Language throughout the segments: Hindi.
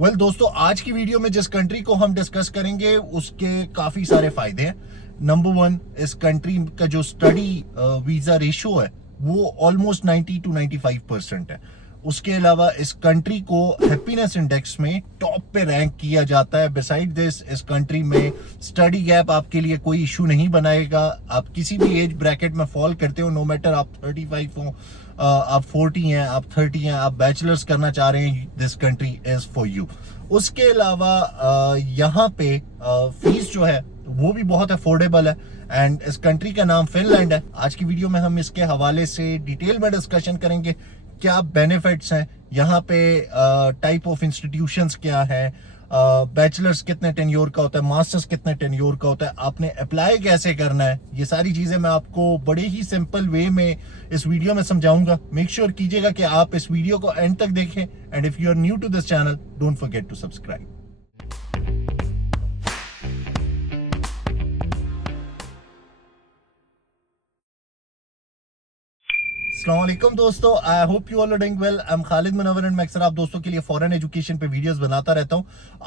दोस्तों, आज की वीडियो में जिस कंट्री को हम डिस्कस करेंगे उसके काफी सारे फायदे हैं। नंबर वन, इस कंट्री का जो स्टडी वीजा रेशियो है वो ऑलमोस्ट 90 to 95% है। उसके अलावा इस कंट्री को हैप्पीनेस इंडेक्स में टॉप पे रैंक किया जाता है। बिसाइड दिस, इस कंट्री में स्टडी गैप आपके लिए कोई इशू नहीं बनाएगा। आप किसी भी एज ब्रैकेट में फॉल करते हो, नो मैटर आप 35 हो, आप 40 हैं, आप 30 हैं, आप बैचलर्स करना चाह रहे हैं, this country is for you. उसके अलावा यहाँ पे फीस जो है वो भी बहुत अफोर्डेबल है एंड इस कंट्री का नाम फिनलैंड है। आज की वीडियो में हम इसके हवाले से डिटेल में डिस्कशन करेंगे, क्या बेनिफिट्स हैं यहाँ पे, टाइप ऑफ इंस्टीट्यूशंस क्या है, बैचलर्स कितने टेन्योर का होता है, मास्टर्स कितने टेन्योर का होता है, आपने अप्लाई कैसे करना है, ये सारी चीजें मैं आपको बड़े ही सिंपल वे में इस वीडियो में समझाऊंगा। मेक श्योर कीजिएगा कि आप इस वीडियो को एंड तक देखें and if you are new to this channel, don't forget to subscribe. अस्सलाम वालेकुम दोस्तों, I hope you all are doing well. I am Khalid Munawwar and मैं अक्सर आप दोस्तों के लिए फॉरेन एजुकेशन पे वीडियोस बनाता रहता हूं।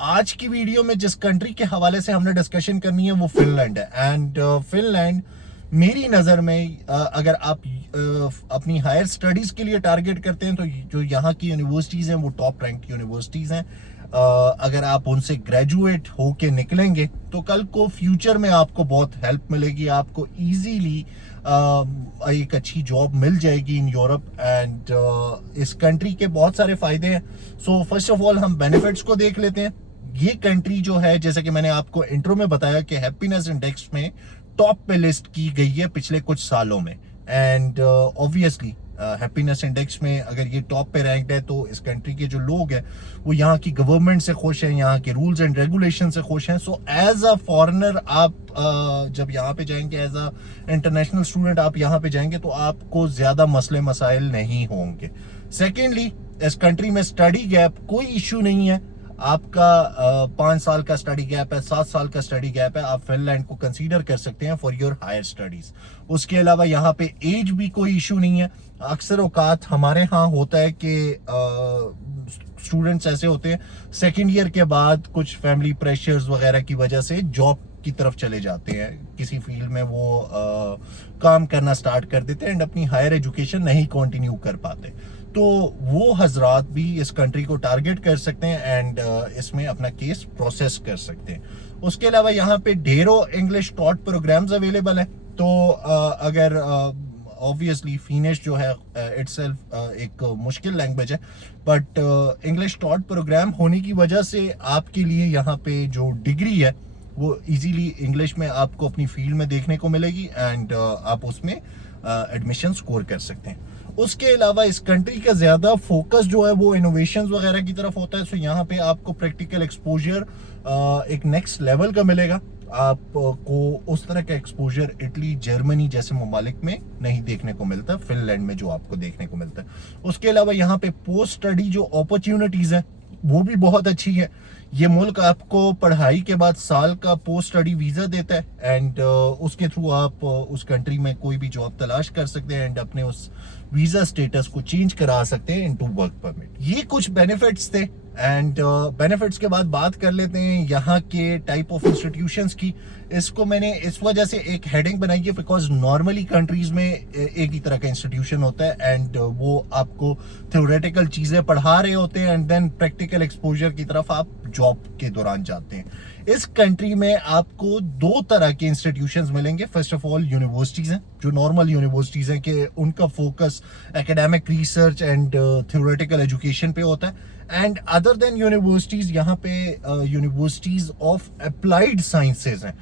आज की वीडियो में जिस कंट्री के हवाले से हमने डिस्कशन करनी है वो फिनलैंड है एंड फिनलैंड मेरी नज़र में अगर आप अपनी हायर स्टडीज के लिए टारगेट करते हैं तो जो यहाँ की यूनिवर्सिटीज़ हैं वो टॉप रैंक यूनिवर्सिटीज़ हैं। अगर आप उनसे ग्रेजुएट होके निकलेंगे तो कल को फ्यूचर में आपको बहुत हेल्प मिलेगी, आपको इजीली एक अच्छी जॉब मिल जाएगी इन यूरोप एंड इस कंट्री के बहुत सारे फायदे हैं। सो फर्स्ट ऑफ ऑल हम बेनिफिट्स को देख लेते हैं। ये कंट्री जो है, जैसे कि मैंने आपको इंट्रो में बताया कि हैप्पीनेस इंडेक्स में टॉप पे लिस्ट की गई है पिछले कुछ सालों में एंड ऑब्वियसली हैप्पीनेस इंडेक्स में अगर ये टॉप पे रैंक्ड है तो इस कंट्री के जो लोग हैं वो यहाँ की गवर्नमेंट से खुश हैं, यहाँ के रूल्स एंड रेगुलेशन से खुश हैं। सो एज अ फॉरेनर आप जब यहाँ पे जाएंगे, एज अ इंटरनेशनल स्टूडेंट आप यहाँ पे जाएंगे तो आपको ज्यादा मसले मसाइल नहीं होंगे। सेकेंडली, इस कंट्री में स्टडी गैप कोई इश्यू नहीं है। आपका 5 साल का स्टडी गैप है, 7 साल का स्टडी गैप है, आप फिनलैंड को कंसीडर कर सकते हैं फॉर योर हायर स्टडीज। उसके अलावा यहाँ पे एज भी कोई इशू नहीं है। अक्सर औकात हमारे यहाँ होता है कि स्टूडेंट्स ऐसे होते हैं सेकेंड ईयर के बाद कुछ फैमिली प्रेशर्स वगैरह की वजह से जॉब की तरफ चले जाते हैं, किसी फील्ड में वो काम करना स्टार्ट कर देते हैं एंड अपनी हायर एजुकेशन नहीं कंटिन्यू कर पाते। तो वो हजरात भी इस कंट्री को टारगेट कर सकते हैं एंड इसमें अपना केस प्रोसेस कर सकते हैं। उसके अलावा यहाँ पे ढेरों इंग्लिश टॉट प्रोग्राम्स अवेलेबल हैं। तो अगर ऑब्वियसली फिनिश जो है इटसेल्फ एक मुश्किल लैंग्वेज है, बट इंग्लिश टॉट प्रोग्राम होने की वजह से आपके लिए यहाँ पे जो डिग्री है वो इजीली इंग्लिश में आपको अपनी फील्ड में देखने को मिलेगी एंड आप उसमें एडमिशन स्कोर कर सकते हैं। उसके अलावा इस कंट्री का ज्यादा फोकस जो है वो इनोवेशंस वगैरह की तरफ होता है। सो यहाँ पे आपको प्रैक्टिकल एक्सपोजर एक नेक्स्ट लेवल का मिलेगा। आपको उस तरह का एक्सपोजर इटली, जर्मनी जैसे ममालिक में नहीं देखने को मिलता, फिनलैंड में जो आपको देखने को मिलता है। उसके अलावा यहाँ पे पोस्ट स्टडी जो अपॉर्चुनिटीज है वो भी बहुत अच्छी है। ये मुल्क आपको पढ़ाई के बाद साल का पोस्ट स्टडी वीजा देता है एंड उसके थ्रू आप उस कंट्री में कोई भी जॉब तलाश कर सकते हैं एंड अपने उस वीजा स्टेटस को चेंज करा सकते हैं इनटू वर्क परमिट। ये कुछ बेनिफिट्स थे एंड बेनिफिट्स के बाद बात कर लेते हैं यहाँ के टाइप ऑफ इंस्टीट्यूशंस की। इसको मैंने इस वजह से एक हेडिंग बनाई है बिकॉज नॉर्मली कंट्रीज में एक ही तरह का इंस्टीट्यूशन होता है एंड वो आपको थ्योरेटिकल चीजें पढ़ा रहे होते हैं एंड देन प्रैक्टिकल एक्सपोजर की तरफ आप जॉब के दौरान जाते हैं। इस कंट्री में आपको 2 तरह के इंस्टीट्यूशंस मिलेंगे। फर्स्ट ऑफ ऑल यूनिवर्सिटीज हैं, जो नॉर्मल यूनिवर्सिटीज हैं कि उनका focus academic research and theoretical education पे होता है एंड अदर देन यूनिवर्सिटीज यहाँ पे यूनिवर्सिटीज ऑफ अप्लाइड साइंसेज हैं।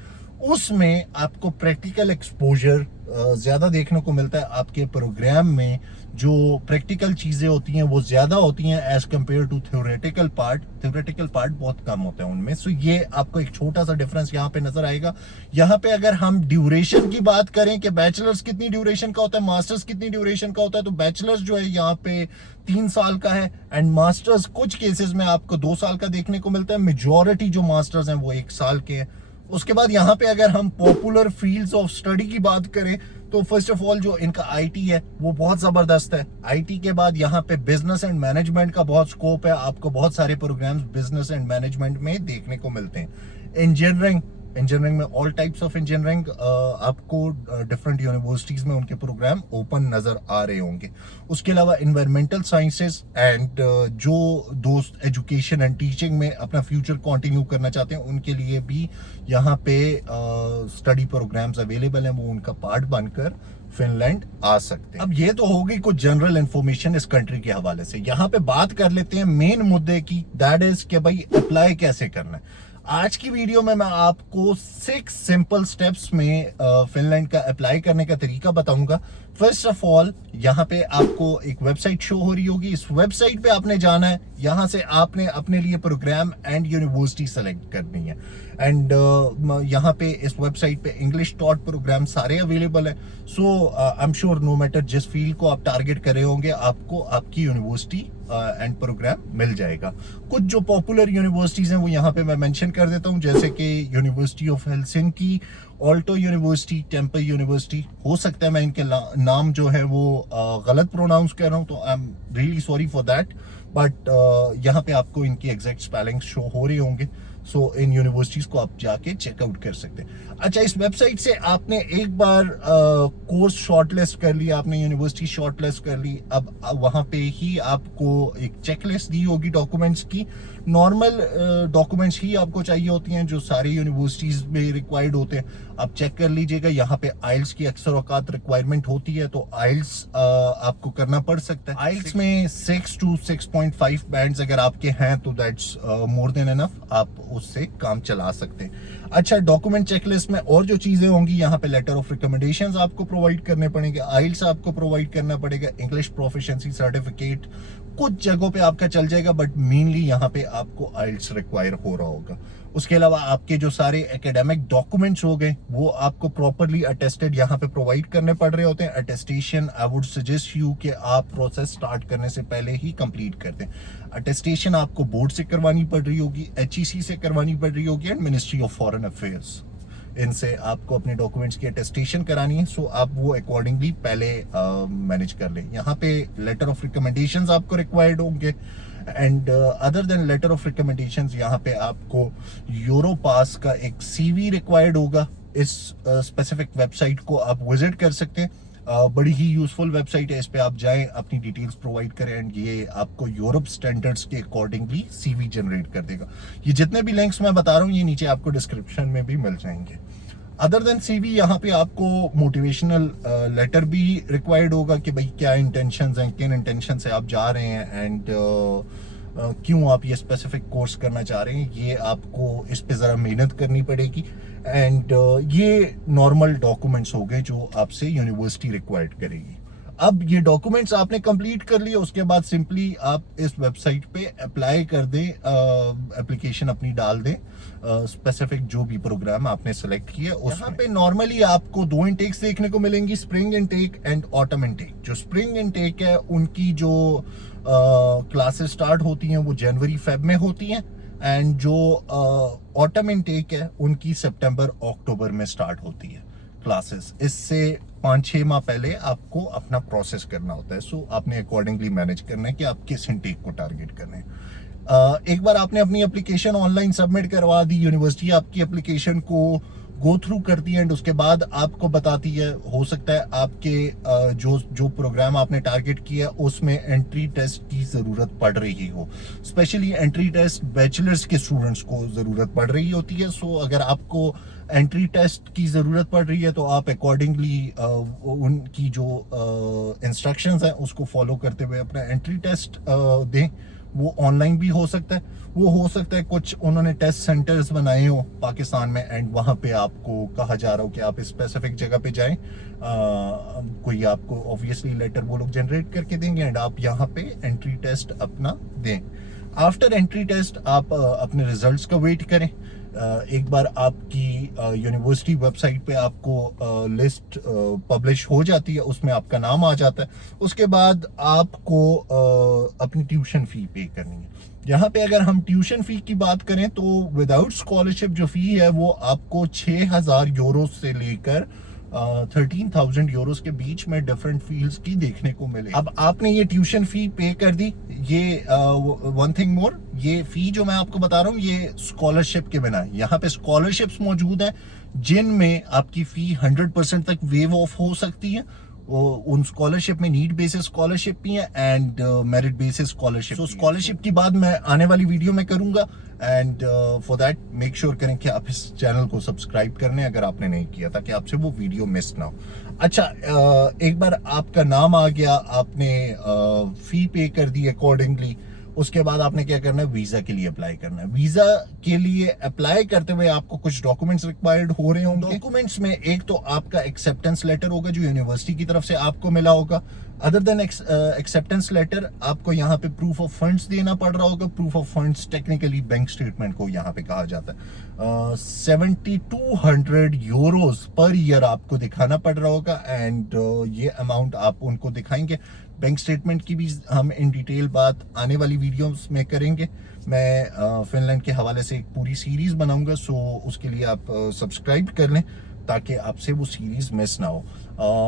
उसमें आपको प्रैक्टिकल एक्सपोजर ज्यादा देखने को मिलता है। आपके प्रोग्राम में जो प्रैक्टिकल चीजें होती हैं वो ज्यादा होती हैं as compare to theoretical part. Theoretical part बहुत कम होता है उनमें। सो ये आपको एक छोटा सा डिफरेंस यहाँ पे नजर आएगा। यहाँ पे अगर हम ड्यूरेशन की बात करें कि बैचलर्स कितनी ड्यूरेशन का होता है, मास्टर्स कितनी ड्यूरेशन का होता है, तो बैचलर्स जो है यहाँ पे 3 साल का है एंड मास्टर्स कुछ केसेस में आपको 2 साल का देखने को मिलता है। मेजॉरिटी जो मास्टर्स हैं वो 1 साल के हैं। उसके बाद यहाँ पे अगर हम पॉपुलर फील्ड्स ऑफ स्टडी की बात करें तो फर्स्ट ऑफ ऑल जो इनका आईटी है वो बहुत ज़बरदस्त है। आईटी के बाद यहाँ पे बिजनेस एंड मैनेजमेंट का बहुत स्कोप है, आपको बहुत सारे प्रोग्राम्स बिजनेस एंड मैनेजमेंट में देखने को मिलते हैं। इंजीनियरिंग में ऑल टाइप्स ऑफ इंजीनियरिंग आपको डिफरेंट यूनिवर्सिटीज़ में उनके प्रोग्राम ओपन नज़र आ रहे होंगे। उसके अलावा इन्वायरमेंटल साइंसेस एंड जो दोस्त एजुकेशन एंड टीचिंग में अपना फ्यूचर कंटिन्यू करना चाहते हैं उनके लिए भी यहाँ पे स्टडी प्रोग्राम्स अवेलेबल हैं, वो उनका पार्ट बनकर फिनलैंड आ सकते हैं। अब ये तो हो गई कुछ जनरल इंफॉर्मेशन इस कंट्री के हवाले से। यहाँ पे बात कर लेते हैं मेन मुद्दे की, दैट इज कि भाई अप्लाई कैसे करना है। आज की वीडियो में मैं आपको 6 सिंपल स्टेप्स में फिनलैंड का अप्लाई करने का तरीका बताऊंगा। फर्स्ट ऑफ ऑल यहाँ पे आपको एक वेबसाइट शो हो रही होगी, इस वेबसाइट पे आपने जाना है, यहाँ से आपने अपने लिए प्रोग्राम एंड यूनिवर्सिटी सेलेक्ट करनी है। एंड यहाँ पे इस वेबसाइट पे इंग्लिश टॉट प्रोग्राम सारे अवेलेबल है। So I am sure no matter जिस फील्ड को आप टारगेट कर रहे होंगे आपको आपकी यूनिवर्सिटी एंड प्रोग्राम मिल जाएगा। कुछ जो पॉपुलर यूनिवर्सिटीज हैं वो यहाँ पे मैं मेंशन कर देता हूँ, जैसे कि university of Helsinki, Alto university, temple university. हो सकता है मैं इनके नाम जो है वो गलत प्रोनाउंस कर रहा हूँ, तो I am really sorry for that, but यहाँ पे आपको इनकी एग्जैक्ट स्पेलिंग शो हो रहे होंगे। सो इन यूनिवर्सिटीज को आप जाके चेकआउट कर सकते हैं। अच्छा, इस वेबसाइट से आपने एक बार कोर्स शॉर्टलिस्ट कर लिया, आपने यूनिवर्सिटी शॉर्टलिस्ट कर ली, अब वहां पे ही आपको एक चेकलिस्ट दी होगी डॉक्यूमेंट्स की। नॉर्मल डॉक्यूमेंट्स ही आपको चाहिए होती हैं जो सारी यूनिवर्सिटीज में रिक्वायर्ड होते हैं। आप चेक कर लीजिएगा, यहाँ पे आइल्स की अक्सर औकात रिक्वायरमेंट होती है, तो आइल्स आपको करना पड़ सकता है। आइल्स में 6 to 6.5 बैंड्स अगर आपके हैं तो दैट्स मोर देन एनफ, आप उससे काम चला सकते हैं। अच्छा, डॉक्यूमेंट चेकलिस्ट में और जो चीजें होंगी, यहाँ पे लेटर ऑफ रिकमेंडेशंस आपको प्रोवाइड करने पड़ेंगे, आइल्स आपको प्रोवाइड करना पड़ेगा, इंग्लिश प्रोफिशिएंसी सर्टिफिकेट कुछ जगहों पे आपका चल जाएगा, बट मेनली यहाँ पे आपको आइल्स रिक्वायर हो रहा होगा। उसके अलावा आपके जो सारे एकेडमिक डॉक्यूमेंट्स हो गए वो आपको प्रॉपरली अटेस्टेड यहाँ पे प्रोवाइड करने पड़ रहे होते हैं। Attestation I would suggest you कि आप प्रोसेस स्टार्ट करने से पहले ही कंप्लीट कर दें। अटेस्टेशन आपको बोर्ड से करवानी पड़ रही होगी, HEC से करवानी पड़ रही होगी and ministry of foreign affairs, इनसे आपको अपने डॉक्यूमेंट्स की अटेस्टेशन करानी है। सो आप वो अकॉर्डिंगली पहले मैनेज कर लें। यहाँ पे लेटर ऑफ रिकमेंडेशंस आपको रिक्वायर्ड होंगे and other than letter of recommendations यहाँ पे आपको यूरोपास का एक CV रिक्वायर्ड होगा। इस स्पेसिफिक वेबसाइट को आप विजिट कर सकते हैं, बड़ी ही यूजफुल वेबसाइट है। इस पे आप जाएं, अपनी डिटेल्स प्रोवाइड करें एंड ये आपको यूरोप स्टैंडर्ड्स के अकॉर्डिंगली CV जनरेट कर देगा। ये जितने भी लिंक्स मैं बता रहा हूँ ये नीचे आपको डिस्क्रिप्शन में भी मिल जाएंगे। अदर देन CV यहाँ पे आपको मोटिवेशनल लेटर भी रिक्वायर्ड होगा कि भाई क्या इंटेंशंस हैं, किन इंटेंशन से आप जा रहे हैं एंड क्यों आप ये स्पेसिफिक कोर्स करना चाह रहे हैं। ये आपको इस पे ज़रा मेहनत करनी पड़ेगी एंड ये नॉर्मल डॉक्यूमेंट्स हो गए जो आपसे यूनिवर्सिटी रिक्वायर्ड करेगी। अब ये डॉक्यूमेंट्स आपने कंप्लीट कर लिए, उसके बाद सिंपली आप इस वेबसाइट पे अप्लाई कर दें, एप्लीकेशन अपनी डाल दें, स्पेसिफिक जो भी प्रोग्राम आपने सेलेक्ट किया। यहाँ पे नॉर्मली आपको 2 इनटेक्स देखने को मिलेंगी, spring intake and autumn intake. जो स्प्रिंग इनटेक है उनकी जो क्लासेस स्टार्ट होती हैं वो जनवरी-फेब में होती हैं एंड जो ऑटम इनटेक है उनकी सितंबर-अक्टूबर में स्टार्ट होती है क्लासेस। इससे 5-6 माह पहले आपको अपना प्रोसेस करना होता है। सो आपने अकॉर्डिंगली मैनेज करना है कि आप किस इनटेक को टारगेट करना है। एक बार आपने अपनी एप्लीकेशन ऑनलाइन सबमिट करवा दी, यूनिवर्सिटी आपकी एप्लीकेशन को गो थ्रू करती है एंड उसके बाद आपको बताती है, हो सकता है आपके जो प्रोग्राम आपने टारगेट किया उसमें एंट्री टेस्ट की ज़रूरत पड़ रही हो। स्पेशली एंट्री टेस्ट बैचलर्स के स्टूडेंट्स को ज़रूरत पड़ रही होती है। सो अगर आपको एंट्री टेस्ट की ज़रूरत पड़ रही है तो आप अकॉर्डिंगली उनकी जो इंस्ट्रक्शंस हैं उसको फॉलो करते हुए अपना एंट्री टेस्ट दें। वो ऑनलाइन भी हो सकता है, वो हो सकता है कुछ उन्होंने टेस्ट सेंटर्स बनाए हो पाकिस्तान में एंड वहाँ पे आपको कहा जा रहा हो कि आप स्पेसिफिक जगह पे जाएं। कोई आपको ऑब्वियसली लेटर वो लोग जनरेट करके देंगे एंड आप यहाँ पे एंट्री टेस्ट अपना दें। आफ्टर एंट्री टेस्ट आप अपने रिजल्ट्स का वेट करें। एक बार आपकी यूनिवर्सिटी वेबसाइट पे आपको लिस्ट पब्लिश हो जाती है, उसमें आपका नाम आ जाता है। उसके बाद आपको अपनी ट्यूशन फी पे करनी है। यहाँ पे अगर हम ट्यूशन फी की बात करें तो विदाउट स्कॉलरशिप जो फी है वो आपको 6,000 यूरो से लेकर 13,000 यूरोस के बीच में डिफरेंट फील्ड्स की देखने को मिले। अब आपने ये ट्यूशन फी पे कर दी, ये वन थिंग मोर, ये फी जो मैं आपको बता रहा हूँ ये स्कॉलरशिप के बिना, यहाँ पे स्कॉलरशिप्स मौजूद हैं जिनमें आपकी फी 100% तक वेव ऑफ हो सकती है। उन स्कॉलरशिप में नीड बेसिस स्कॉलरशिप भी है एंड मेरिट बेसिस स्कॉलरशिप। तो स्कॉलरशिप की बात मैं आने वाली वीडियो में करूंगा and for that make sure करें कि आप इस चैनल को सब्सक्राइब कर लें अगर आपने नहीं किया, ताकि आपसे वो वीडियो मिस ना हो। अच्छा, एक बार आपका नाम आ गया, आपने फी पे कर दी अकॉर्डिंगली, उसके बाद आपने क्या करना है, वीजा के लिए अप्लाई करना है। वीजा के लिए अप्लाई करते हुए आपको कुछ डॉक्यूमेंट्स रिक्वायर्ड हो रहे होंगे। डॉक्यूमेंट्स में एक तो आपका एक्सेप्टेंस लेटर होगा जो यूनिवर्सिटी की तरफ से आपको मिला होगा। अदर देन एक्सेप्टेंस लेटर आपको यहाँ पे प्रूफ ऑफ फंड्स देना पड़ रहा होगा। Proof of funds technically bank statement को यहाँ पे कहा जाता है। 7200 यूरोस पर ईयर आपको दिखाना पड़ रहा होगा एंड ये अमाउंट आप उनको दिखाएंगे। बैंक स्टेटमेंट की भी हम इन डिटेल बात आने वाली वीडियोस में करेंगे। मैं फिनलैंड के हवाले से एक पूरी सीरीज बनाऊंगा, सो उसके लिए आप सब्सक्राइब कर लें ताकि आपसे वो सीरीज मिस ना हो।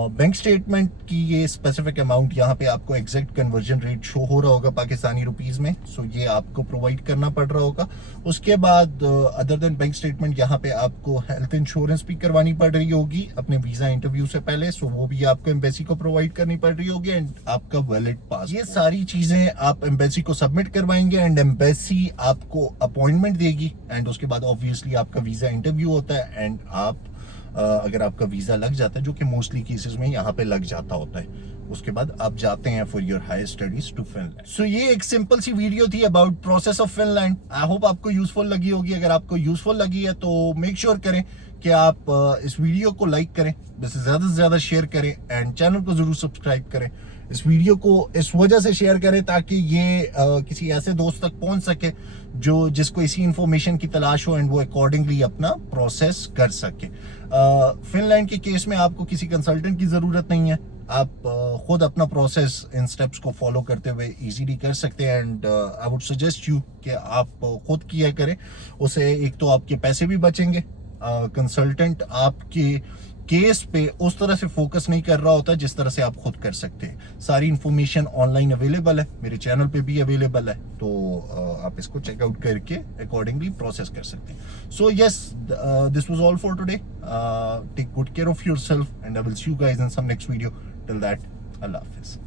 बैंक स्टेटमेंट की ये स्पेसिफिक अमाउंट यहाँ पे आपको एग्जैक्ट कन्वर्जन रेट शो हो रहा होगा पाकिस्तानी रुपीस में, सो ये आपको प्रोवाइड करना पड़ रहा होगा। उसके बाद अदर देन बैंक स्टेटमेंट यहाँ पे आपको हेल्थ इंश्योरेंस भी करवानी पड़ रही होगी अपने वीजा इंटरव्यू से पहले, सो वो भी आपको एम्बेसी को प्रोवाइड करनी पड़ रही होगी एंड आपका वैलिड पास। ये सारी चीजें आप एम्बेसी को सबमिट करवाएंगे एंड एम्बेसी आपको अपॉइंटमेंट देगी एंड उसके बाद ऑब्वियसली आपका वीजा इंटरव्यू होता है एंड आप अगर आपका वीजा लग जाता है, जो कि मोस्टली केसेस में यहाँ पे लग जाता होता है, उसके बाद आप जाते हैं for your higher studies to Finland. So ये एक सिंपल सी वीडियो थी about process of Finland. I hope आपको यूजफुल लगी होगी। अगर आपको यूजफुल लगी है तो मेक श्योर करें कि आप इस वीडियो को लाइक करें, वैसे ज्यादा से ज्यादा शेयर करें एंड चैनल को जरूर सब्सक्राइब करें। इस वीडियो को इस वजह से शेयर करें ताकि ये किसी ऐसे दोस्त तक पहुंच सके जो जिसको इसी इंफॉर्मेशन की तलाश हो एंड वो अकॉर्डिंगली अपना प्रोसेस कर सके। फिनलैंड के केस में आपको किसी कंसल्टेंट की जरूरत नहीं है, आप खुद अपना प्रोसेस इन स्टेप्स को फॉलो करते हुए इजीली कर सकते हैं and I would suggest you कि आप खुद किया करें। उससे एक तो आपके पैसे भी बचेंगे, कंसल्टेंट आपके केस पे उस तरह से फोकस नहीं कर रहा होता जिस तरह से आप खुद कर सकते हैं। सारी इंफॉर्मेशन ऑनलाइन अवेलेबल है, मेरे चैनल पे भी अवेलेबल है, तो आप इसको चेकआउट करके अकॉर्डिंगली प्रोसेस कर सकते हैं। So yes, this was all for today. Take good care of yourself and I will see you guys in some next video. Till that, अल्लाह हाफिज।